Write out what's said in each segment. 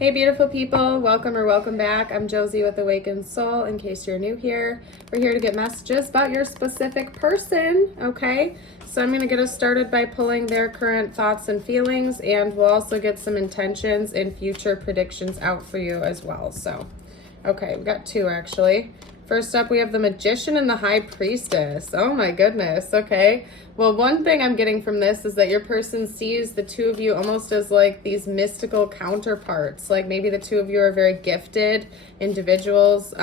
Hey beautiful people, welcome or welcome back. I'm Josie with Awakened Soul. In case you're new here, we're here to get messages about your specific person, okay? So I'm going to get us started by pulling their current thoughts and feelings, and we'll also get some intentions and future predictions out for you as well. So, okay, we've got two actually. First up, we have the Magician and the High Priestess. Oh my goodness, okay. Well, one thing I'm getting from this is that your person sees the two of you almost as like these mystical counterparts. Like maybe the two of you are very gifted individuals,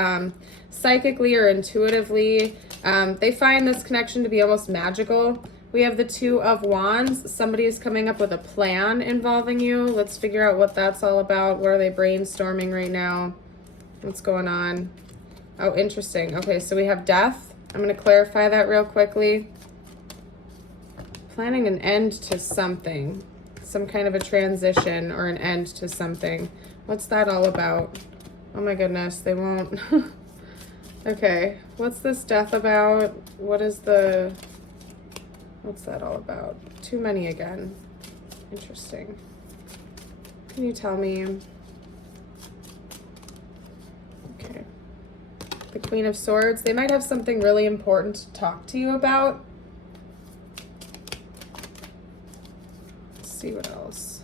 psychically or intuitively. They find this connection to be almost magical. We have the Two of Wands. Somebody is coming up with a plan involving you. Let's figure out what that's all about. What are they brainstorming right now? What's going on? Oh, interesting. Okay, so we have Death. I'm going to clarify that real quickly. Planning an end to something. Some kind of a transition or an end to something. What's that all about? Oh my goodness, they won't. Okay, what's this Death about? What's that all about? Too many again. Interesting. Can you tell me? Okay. The Queen of Swords. They might have something really important to talk to you about. Let's see what else.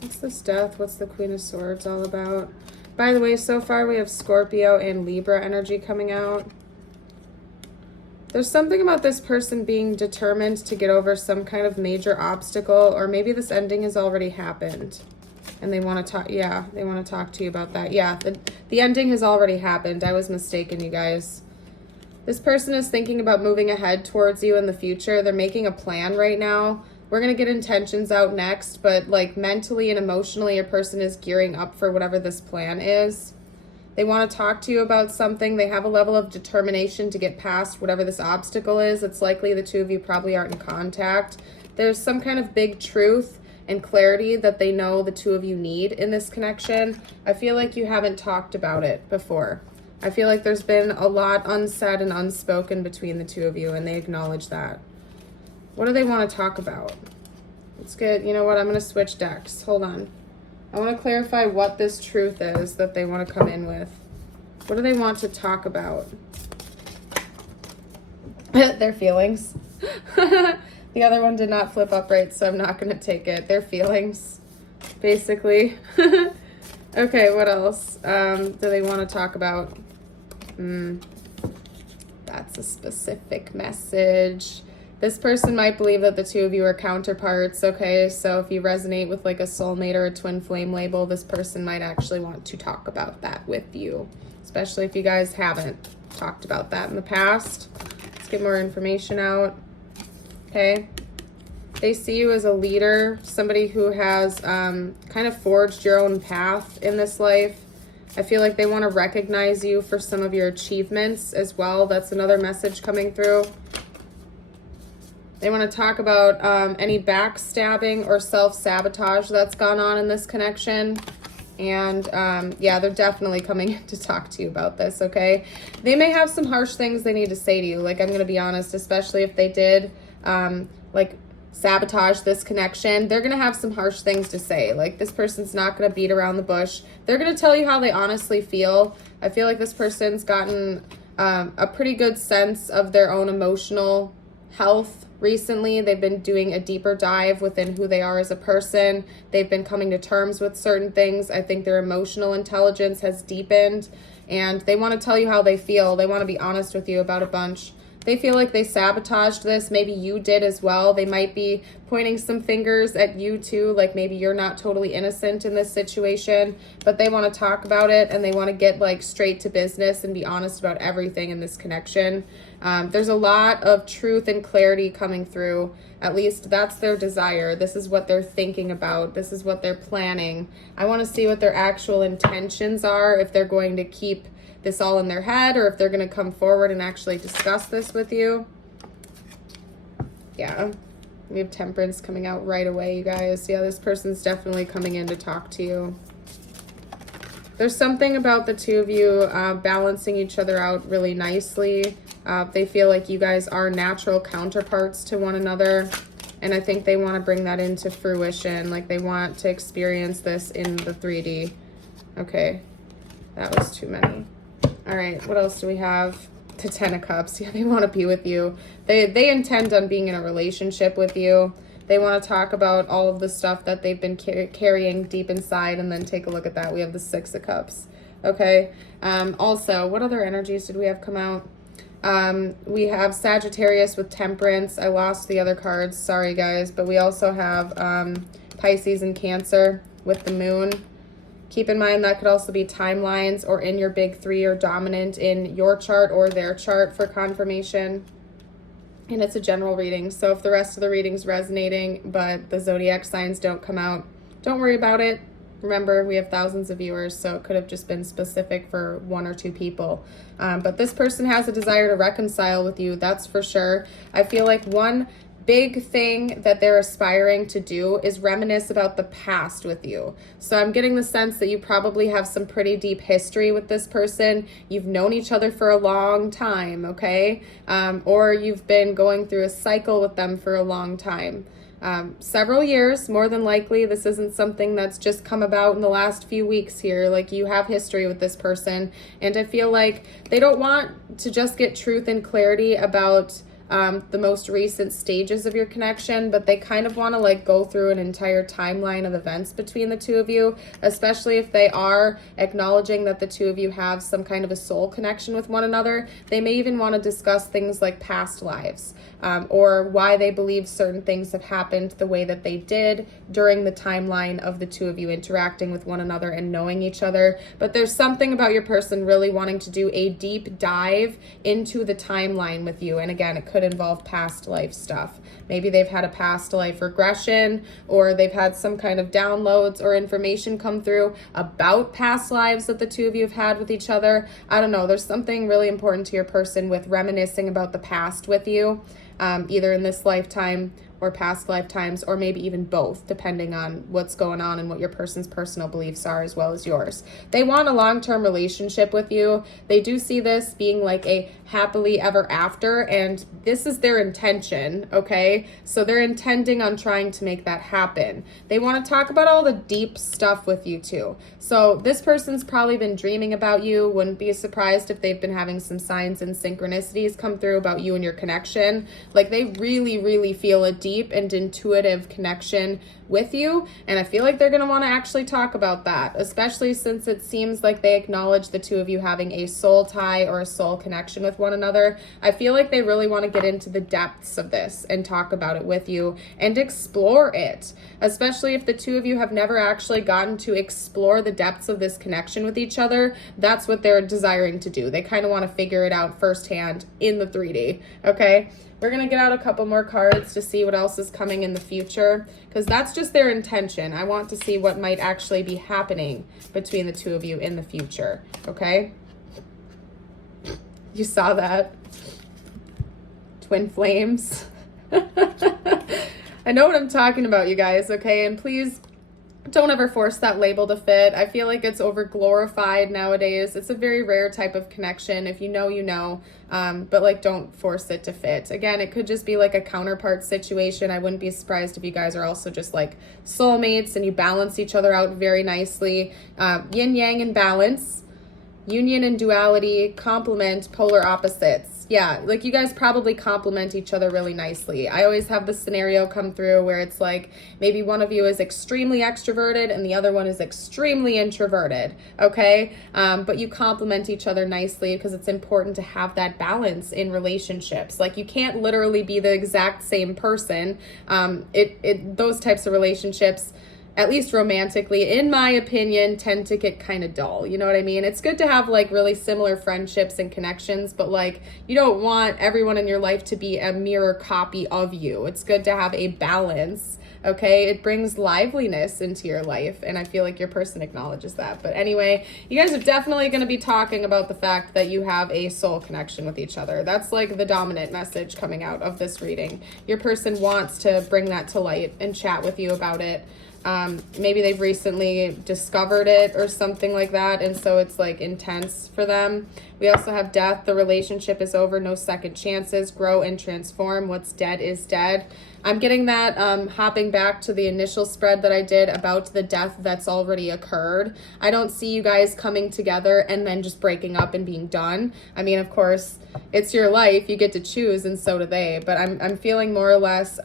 What's this Death? What's the Queen of Swords all about? By the way, so far we have Scorpio and Libra energy coming out. There's something about this person being determined to get over some kind of major obstacle, or maybe this ending has already happened. And they want to talk, yeah, they want to talk to you about that. Yeah, the ending has already happened. I was mistaken, you guys. This person is thinking about moving ahead towards you in the future. They're making a plan right now. We're going to get intentions out next, but like mentally and emotionally, a person is gearing up for whatever this plan is. They want to talk to you about something. They have a level of determination to get past whatever this obstacle is. It's likely the two of you probably aren't in contact. There's some kind of big truth and clarity that they know the two of you need in this connection. I feel like you haven't talked about it before. I feel like there's been a lot unsaid and unspoken between the two of you, and they acknowledge that. What do they want to talk about? Let's get, you know what, I'm going to switch decks. Hold on. I want to clarify what this truth is that they want to come in with. What do they want to talk about? Their feelings. The other one did not flip upright, so I'm not going to take it. Their feelings, basically. Okay, what else do they want to talk about? That's a specific message. This person might believe that the two of you are counterparts, okay? So if you resonate with like a soulmate or a twin flame label, this person might actually want to talk about that with you, especially if you guys haven't talked about that in the past. Let's get more information out. Okay, they see you as a leader, somebody who has kind of forged your own path in this life. I feel like they want to recognize you for some of your achievements as well. That's another message coming through. They want to talk about any backstabbing or self-sabotage that's gone on in this connection. And yeah, they're definitely coming to talk to you about this, okay? They may have some harsh things they need to say to you. Like, I'm going to be honest, especially if they did like sabotage this connection, they're going to have some harsh things to say. Like, this person's not going to beat around the bush. They're going to tell you how they honestly feel. I feel like this person's gotten a pretty good sense of their own emotional health recently. They've been doing a deeper dive within who they are as a person. They've been coming to terms with certain things. I think their emotional intelligence has deepened, and they want to tell you how they feel. They want to be honest with you about a bunch. They feel like they sabotaged this. Maybe you did as well. They might be pointing some fingers at you too, like maybe you're not totally innocent in this situation, but they want to talk about it, and they want to get like straight to business and be honest about everything in this connection. There's a lot of truth and clarity coming through. At least that's their desire. This is what they're thinking about. This is what they're planning. I want to see what their actual intentions are, if they're going to keep this all in their head, or if they're going to come forward and actually discuss this with you. Yeah, we have Temperance coming out right away, you guys. Yeah, this person's definitely coming in to talk to you. There's something about the two of you balancing each other out really nicely. They feel like you guys are natural counterparts to one another. And I think they want to bring that into fruition. Like, they want to experience this in the 3D. Okay, that was too many. All right, what else do we have? The 10 of Cups. Yeah, they want to be with you. They intend on being in a relationship with you. They want to talk about all of the stuff that they've been carrying deep inside, and then take a look at that. We have the 6 of Cups. Okay. Also, what other energies did we have come out? We have Sagittarius with Temperance. I lost the other cards. Sorry, guys. But we also have Pisces and Cancer with the Moon. Keep in mind that could also be timelines or in your big 3 or dominant in your chart or their chart for confirmation. And it's a general reading. So if the rest of the reading's resonating, but the zodiac signs don't come out, don't worry about it. Remember, we have thousands of viewers, so it could have just been specific for 1 or 2 people. But this person has a desire to reconcile with you, that's for sure. I feel like one big thing that they're aspiring to do is reminisce about the past with you. So I'm getting the sense that you probably have some pretty deep history with this person. You've known each other for a long time, okay? Or you've been going through a cycle with them for a long time. Several years, more than likely. This isn't something that's just come about in the last few weeks here. Like, you have history with this person, and I feel like they don't want to just get truth and clarity about the most recent stages of your connection, but they kind of want to like go through an entire timeline of events between the two of you, especially if they are acknowledging that the two of you have some kind of a soul connection with one another. They may even want to discuss things like past lives, or why they believe certain things have happened the way that they did during the timeline of the two of you interacting with one another and knowing each other. But there's something about your person really wanting to do a deep dive into the timeline with you. And again, it could involve past life stuff. Maybe they've had a past life regression, or they've had some kind of downloads or information come through about past lives that the two of you have had with each other. I don't know. There's something really important to your person with reminiscing about the past with you, either in this lifetime or past lifetimes, or maybe even both, depending on what's going on and what your person's personal beliefs are, as well as yours. They want a long-term relationship with you. They do see this being like a happily ever after, and this is their intention, okay? So they're intending on trying to make that happen. They want to talk about all the deep stuff with you too. So this person's probably been dreaming about you. Wouldn't be surprised if they've been having some signs and synchronicities come through about you and your connection. Like, they really, really feel a deep and intuitive connection with you, and I feel like they're going to want to actually talk about that, especially since it seems like they acknowledge the two of you having a soul tie or a soul connection with one another. I feel like they really want to get into the depths of this and talk about it with you and explore it, especially if the two of you have never actually gotten to explore the depths of this connection with each other. That's what they're desiring to do. They kind of want to figure it out firsthand in the 3D, okay? We're going to get out a couple more cards to see what else is coming in the future, because that's just their intention. I want to see what might actually be happening between the two of you in the future, okay? You saw that? Twin flames. I know what I'm talking about, you guys, okay? And please don't ever force that label to fit. I feel like it's over glorified nowadays. It's a very rare type of connection. If you know, you know, but like, don't force it to fit. Again, it could just be like a counterpart situation. I wouldn't be surprised if you guys are also just like soulmates and you balance each other out very nicely. Yin yang and balance, union and duality, complement polar opposites. Yeah, like you guys probably complement each other really nicely. I always have this scenario come through where it's like maybe one of you is extremely extroverted and the other one is extremely introverted, okay? But you complement each other nicely because it's important to have that balance in relationships. Like, you can't literally be the exact same person. Those types of relationships, at least romantically, in my opinion, tend to get kind of dull. You know what I mean? It's good to have like really similar friendships and connections, but like, you don't want everyone in your life to be a mirror copy of you. It's good to have a balance, okay? It brings liveliness into your life, and I feel like your person acknowledges that. But anyway, you guys are definitely going to be talking about the fact that you have a soul connection with each other. That's like the dominant message coming out of this reading. Your person wants to bring that to light and chat with you about it. Maybe they've recently discovered it or something like that, and so it's like intense for them. We also have death. The relationship is over, no second chances. Grow and transform. What's dead is dead. I'm getting that, hopping back to the initial spread that I did about the death that's already occurred. I don't see you guys coming together and then just breaking up and being done. I mean, of course, it's your life. You get to choose, and so do they. But I'm feeling more or less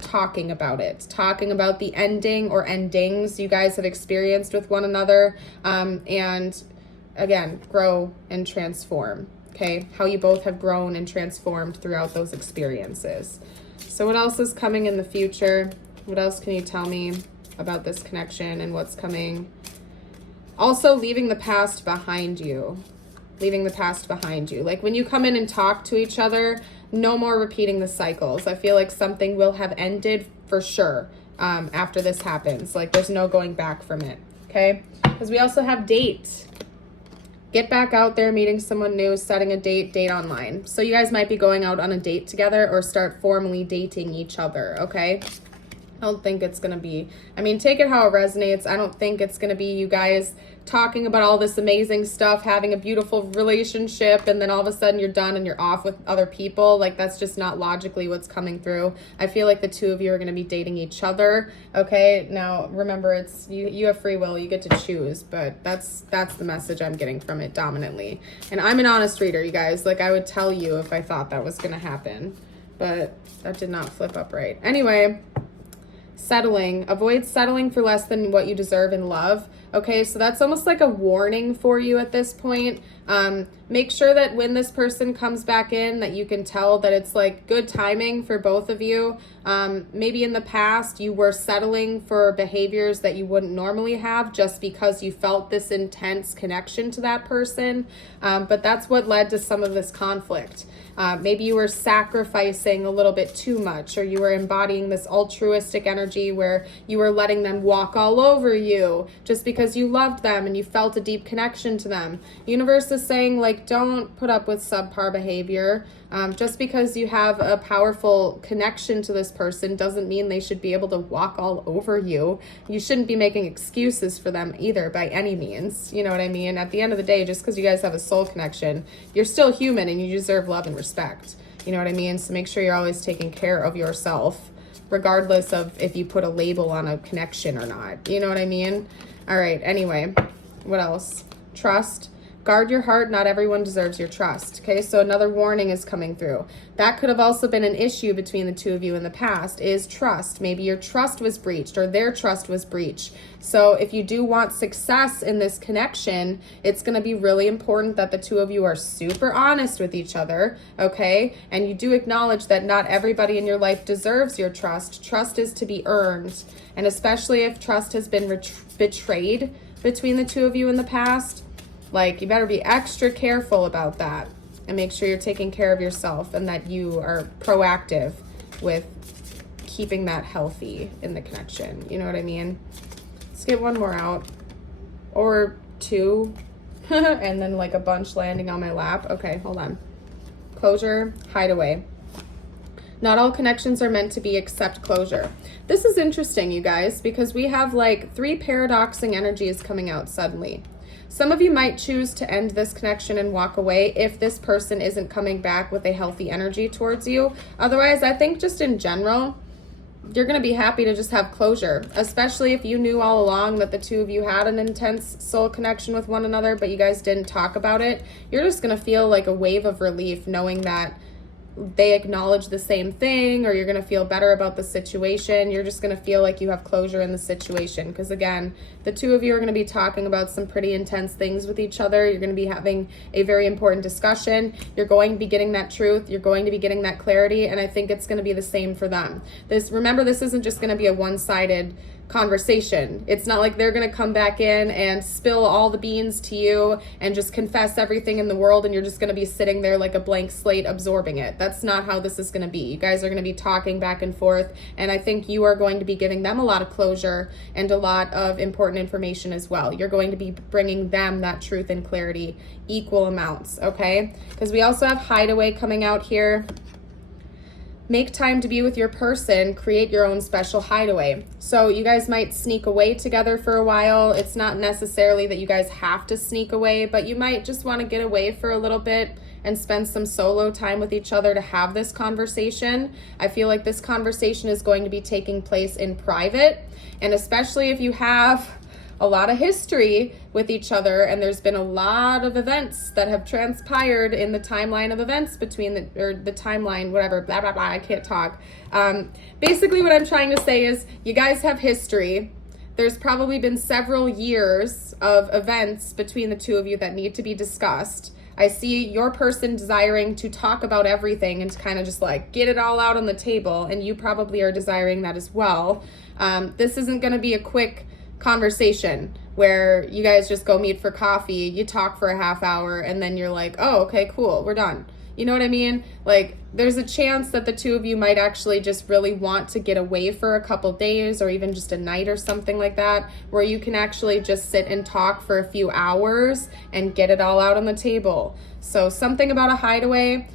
talking about it, talking about the ending or endings you guys have experienced with one another, and again, grow and transform. Okay, how you both have grown and transformed throughout those experiences. So what else is coming in the future? What else can you tell me about this connection and what's coming? Also, leaving the past behind you. Leaving the past behind you. Like when you come in and talk to each other, no more repeating the cycles. I feel like something will have ended for sure after this happens. Like there's no going back from it, okay? Because we also have date. Get back out there, meeting someone new, setting a date online. So you guys might be going out on a date together or start formally dating each other, okay? I don't think it's going to be, I mean, take it how it resonates. I don't think it's going to be you guys talking about all this amazing stuff, having a beautiful relationship, and then all of a sudden you're done and you're off with other people. Like, that's just not logically what's coming through. I feel like the two of you are going to be dating each other, okay? Now, remember, it's you have free will. You get to choose, but that's the message I'm getting from it dominantly. And I'm an honest reader, you guys. Like, I would tell you if I thought that was going to happen, but that did not flip up right. Anyway, settling. Avoid settling for less than what you deserve in love. Okay, so that's almost like a warning for you at this point. Make sure that when this person comes back in, that you can tell that it's like good timing for both of you. Maybe in the past you were settling for behaviors that you wouldn't normally have just because you felt this intense connection to that person. But that's what led to some of this conflict. Maybe you were sacrificing a little bit too much, or you were embodying this altruistic energy where you were letting them walk all over you just because you loved them and you felt a deep connection to them. Universe is saying, like, don't put up with subpar behavior. Just because you have a powerful connection to this person doesn't mean they should be able to walk all over you. You shouldn't be making excuses for them either by any means. You know what I mean? At the end of the day, just because you guys have a soul connection, you're still human and you deserve love and respect. You know what I mean? So make sure you're always taking care of yourself, regardless of if you put a label on a connection or not. You know what I mean? All right, anyway, what else? Trust. Guard your heart. Not everyone deserves your trust. Okay, so another warning is coming through. That could have also been an issue between the two of you in the past, is trust. Maybe your trust was breached or their trust was breached. So if you do want success in this connection, it's going to be really important that the two of you are super honest with each other, okay? And you do acknowledge that not everybody in your life deserves your trust. Trust is to be earned. And especially if trust has been betrayed between the two of you in the past, like, you better be extra careful about that and make sure you're taking care of yourself and that you are proactive with keeping that healthy in the connection. You know what I mean? Let's get one more out, or two, and then like a bunch landing on my lap. Okay, hold on. Closure, hideaway. Not all connections are meant to be except closure. This is interesting, you guys, because we have like 3 paradoxing energies coming out suddenly. Some of you might choose to end this connection and walk away if this person isn't coming back with a healthy energy towards you. Otherwise, I think just in general, you're going to be happy to just have closure, especially if you knew all along that the two of you had an intense soul connection with one another, but you guys didn't talk about it. You're just going to feel like a wave of relief knowing that they acknowledge the same thing, or you're going to feel better about the situation. You're just going to feel like you have closure in the situation. Because again, the two of you are going to be talking about some pretty intense things with each other. You're going to be having a very important discussion. You're going to be getting that truth. You're going to be getting that clarity. And I think it's going to be the same for them. Remember, this isn't just going to be a one-sided conversation. It's not like they're going to come back in and spill all the beans to you and just confess everything in the world and you're just going to be sitting there like a blank slate absorbing it. That's not how this is going to be. You guys are going to be talking back and forth, and I think you are going to be giving them a lot of closure and a lot of important information as well. You're going to be bringing them that truth and clarity, equal amounts, okay? Because we also have hideaway coming out here. make time to be with your person, create your own special hideaway. So you guys might sneak away together for a while. It's not necessarily that you guys have to sneak away, but you might just want to get away for a little bit and spend some solo time with each other to have this conversation. I feel like this conversation is going to be taking place in private, and especially if you have a lot of history with each other and there's been a lot of events that have transpired in the timeline of events between the timeline, whatever, blah, blah, blah, I can't talk. Basically what I'm trying to say is you guys have history. There's probably been several years of events between the two of you that need to be discussed. I see your person desiring to talk about everything and to kind of just like get it all out on the table, and you probably are desiring that as well. This isn't going to be a quick conversation where you guys just go meet for coffee, you talk for a half hour, and then you're like, oh, okay, cool, we're done. You know what I mean? Like, there's a chance that the two of you might actually just really want to get away for a couple days or even just a night or something like that, where you can actually just sit and talk for a few hours and get it all out on the table. So something about a hideaway.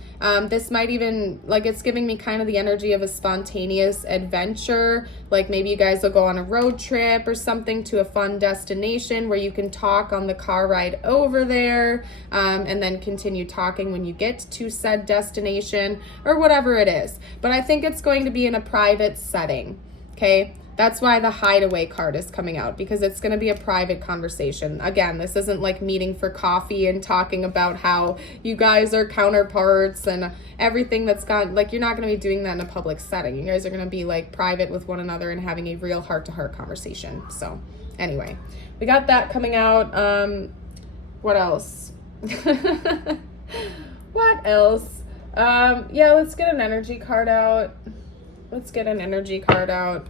This might even, like, it's giving me kind of the energy of a spontaneous adventure. Like maybe you guys will go on a road trip or something to a fun destination where you can talk on the car ride over there, and then continue talking when you get to said destination or whatever it is. But I think it's going to be in a private setting, okay? That's why the hideaway card is coming out, because it's going to be a private conversation. Again, this isn't like meeting for coffee and talking about how you guys are counterparts and everything that's gone. Like, you're not going to be doing that in a public setting. You guys are going to be like private with one another and having a real heart-to-heart conversation. So anyway, we got that coming out. What else? What else? Yeah, let's get an energy card out. Let's get an energy card out.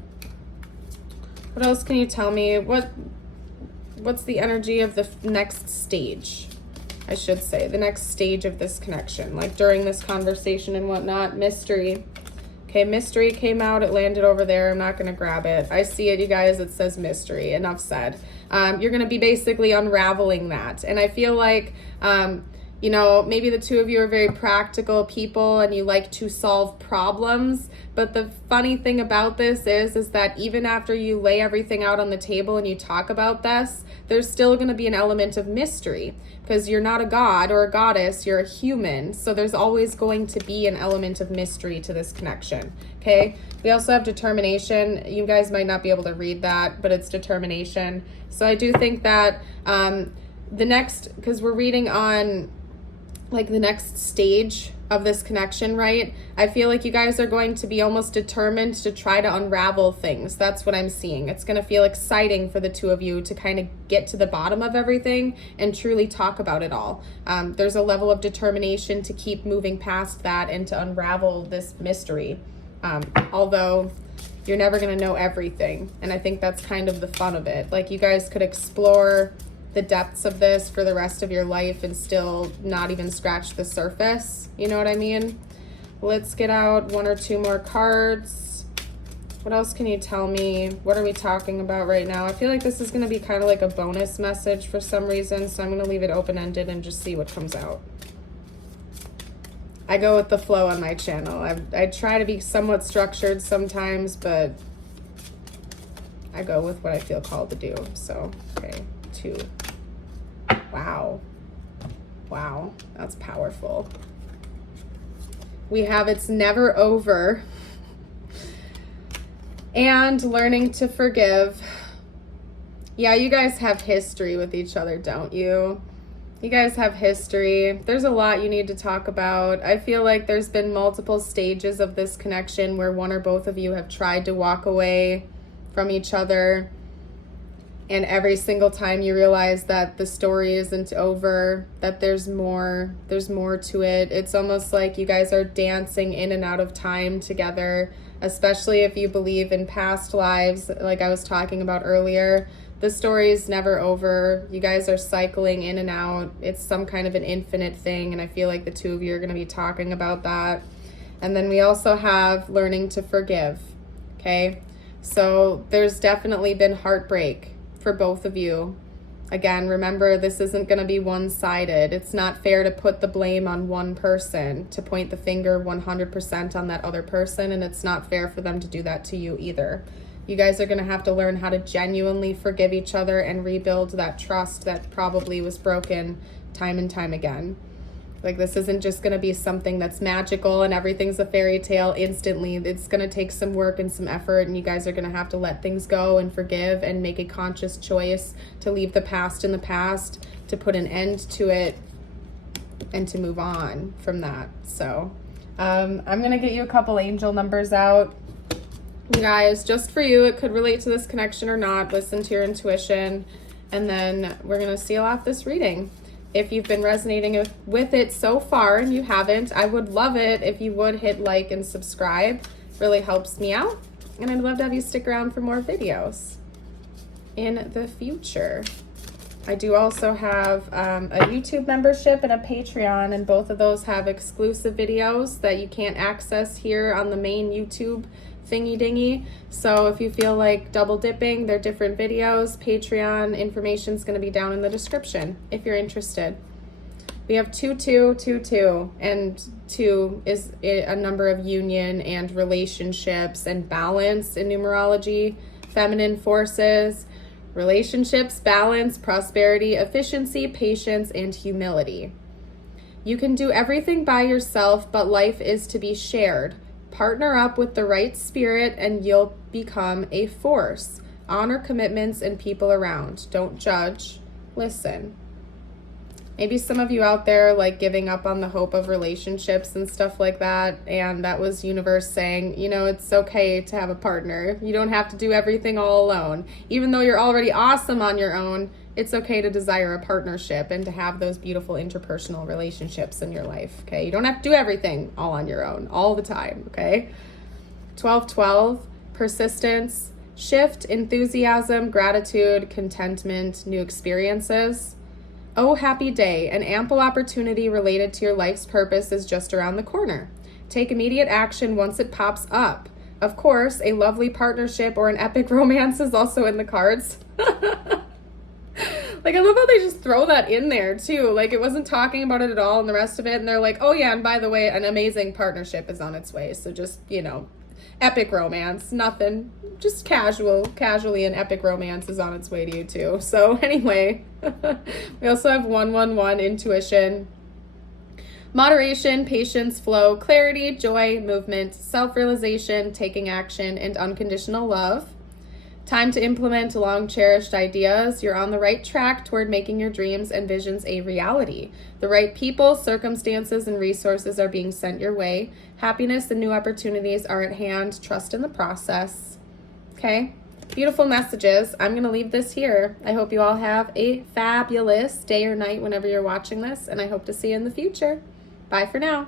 What else can you tell me? What's the energy of the next stage? I should say the next stage of this connection, like during this conversation and whatnot. Mystery. Okay, mystery came out. It landed over there. I'm not going to grab it. I see it, you guys. It says mystery. Enough said. You're going to be basically unraveling that. And I feel like, you know, maybe the two of you are very practical people and you like to solve problems. But the funny thing about this is that even after you lay everything out on the table and you talk about this, there's still going to be an element of mystery, because you're not a god or a goddess, you're a human. So there's always going to be an element of mystery to this connection. Okay. We also have determination. You guys might not be able to read that, but it's determination. So I do think that the next, because we're reading on like the next stage of this connection, right? I feel like you guys are going to be almost determined to try to unravel things. That's what I'm seeing. It's going to feel exciting for the two of you to kind of get to the bottom of everything and truly talk about it all. There's a level of determination to keep moving past that and to unravel this mystery. Although you're never going to know everything. And I think that's kind of the fun of it. Like, you guys could explore the depths of this for the rest of your life and still not even scratch the surface. You know what I mean? Let's get out one or two more cards. What else can you tell me? What are we talking about right now? I feel like this is going to be kind of like a bonus message for some reason, so I'm going to leave it open-ended and just see what comes out. I go with the flow on my channel. I try to be somewhat structured sometimes, but I go with what I feel called to do. So, okay, 2. Wow, that's powerful. We have it's never over. And learning to forgive. Yeah, you guys have history with each other, don't you? You guys have history. There's a lot you need to talk about. I feel like there's been multiple stages of this connection where one or both of you have tried to walk away from each other. And every single time you realize that the story isn't over, that there's more to it. It's almost like you guys are dancing in and out of time together, especially if you believe in past lives, like I was talking about earlier. The story is never over. You guys are cycling in and out. It's some kind of an infinite thing, and I feel like the two of you are going to be talking about that. And then we also have learning to forgive, okay? So there's definitely been heartbreak for both of you Again, remember, this isn't going to be one-sided. It's not fair to put the blame on one person, to point the finger 100% on that other person, and it's not fair for them to do that to you either. You guys are going to have to learn how to genuinely forgive each other and rebuild that trust that probably was broken time and time again. Like, this isn't just going to be something that's magical and everything's a fairy tale instantly. It's going to take some work and some effort, and you guys are going to have to let things go and forgive and make a conscious choice to leave the past in the past, to put an end to it, and to move on from that. So I'm going to get you a couple angel numbers out. You guys, just for you, it could relate to this connection or not. Listen to your intuition, and then we're going to seal off this reading. If you've been resonating with it so far and you haven't, I would love it if you would hit like and subscribe. Really helps me out. And I'd love to have you stick around for more videos in the future. I do also have a YouTube membership and a Patreon, and both of those have exclusive videos that you can't access here on the main YouTube thingy dingy. So if you feel like double dipping, they're different videos. Patreon information is going to be down in the description if you're interested. We have 2222, and 2 is a number of union and relationships and balance in numerology. Feminine forces, relationships, balance, prosperity, efficiency, patience, and humility. You can do everything by yourself, but life is to be shared. Partner up with the right spirit and you'll become a force. Honor commitments and people around. Don't judge. Listen. Maybe some of you out there like giving up on the hope of relationships and stuff like that, and that was universe saying, you know, it's okay to have a partner. You don't have to do everything all alone. Even though you're already awesome on your own, it's okay to desire a partnership and to have those beautiful interpersonal relationships in your life, okay? You don't have to do everything all on your own all the time, okay? 1212, persistence, shift, enthusiasm, gratitude, contentment, new experiences. Oh, happy day, an ample opportunity related to your life's purpose is just around the corner. Take immediate action once it pops up. Of course, a lovely partnership or an epic romance is also in the cards. Like, I love how they just throw that in there, too. Like, it wasn't talking about it at all and the rest of it. And they're like, oh, yeah, and by the way, an amazing partnership is on its way. So just, you know, epic romance, nothing. Just casually an epic romance is on its way to you, too. So anyway, we also have 111, intuition, moderation, patience, flow, clarity, joy, movement, self-realization, taking action, and unconditional love. Time to implement long-cherished ideas. You're on the right track toward making your dreams and visions a reality. The right people, circumstances, and resources are being sent your way. Happiness and new opportunities are at hand. Trust in the process. Okay? Beautiful messages. I'm going to leave this here. I hope you all have a fabulous day or night whenever you're watching this, and I hope to see you in the future. Bye for now.